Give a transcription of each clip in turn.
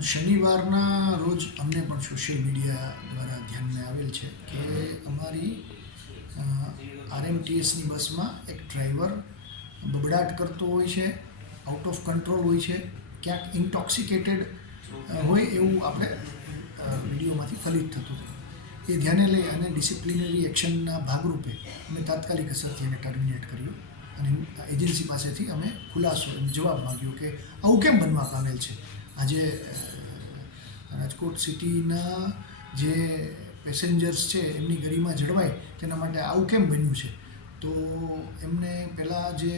શનિવારના રોજ અમને પણ સોશિયલ મીડિયા દ્વારા ધ્યાનમાં આવેલ છે કે અમારી આરએમટીએસની બસમાં એક ડ્રાઈવર બબડાટ કરતો હોય છે, આઉટ ઓફ કંટ્રોલ હોય છે, ક્યાંક ઇન્ટોક્સિકેટેડ હોય એવું આપણે વિડીયોમાંથી ફલિત થતું હતું. એ ધ્યાને લઈ અને ડિસિપ્લિનરી એક્શનના ભાગરૂપે અમે તાત્કાલિક અસરથી એને ટર્મિનેટ કર્યું અને એજન્સી પાસેથી અમે ખુલાસો જવાબ માંગ્યો કે આવું કેમ બનવા પામેલ છે. આજે રાજકોટ સિટીના જે પેસેન્જર્સ છે એમની ગરિમા જળવાય તેના માટે આવું કેમ બન્યું છે. તો એમને પહેલાં જે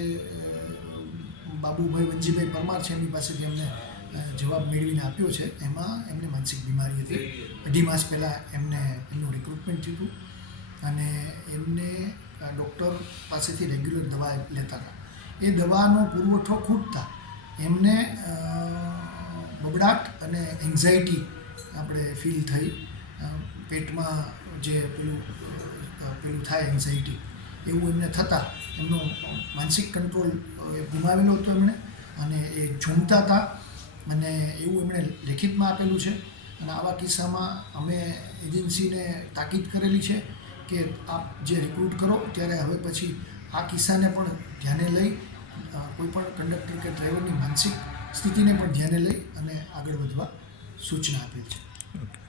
બાબુભાઈ વનજીભાઈ પરમાર છે એમની પાસેથી એમને જવાબ મેળવીને આપ્યો છે. એમાં એમને માનસિક બીમારી હતી. 2.5 માસ પહેલાં એમનું રિક્રુટમેન્ટ થયું હતું અને એમને ડૉક્ટર પાસેથી રેગ્યુલર દવા લેતા હતા. એ દવાનો પુરવઠો ખૂટતા એમને બબડાટ અને એન્ઝાયટી આપણે ફીલ થઈ. પેટમાં જે પેલું થાય એન્ઝાયટી એવું એમને થતાં એમનો માનસિક કંટ્રોલ ગુમાવેલો હતો એમણે અને એ ઝૂમતા હતા અને એવું એમણે લેખિતમાં આપેલું છે. અને આવા કિસ્સામાં અમે એજન્સીને તાકીદ કરેલી છે કે આપ જે રિક્રુટ કરો ત્યારે હવે પછી આ કિસ્સાને પણ ધ્યાને લઈ કોઈપણ કંડક્ટર કે ડ્રાઈવરની માનસિક સ્થિતિને પણ ધ્યાને લઈ અને આગળ વધવા સૂચના આપેલ છે.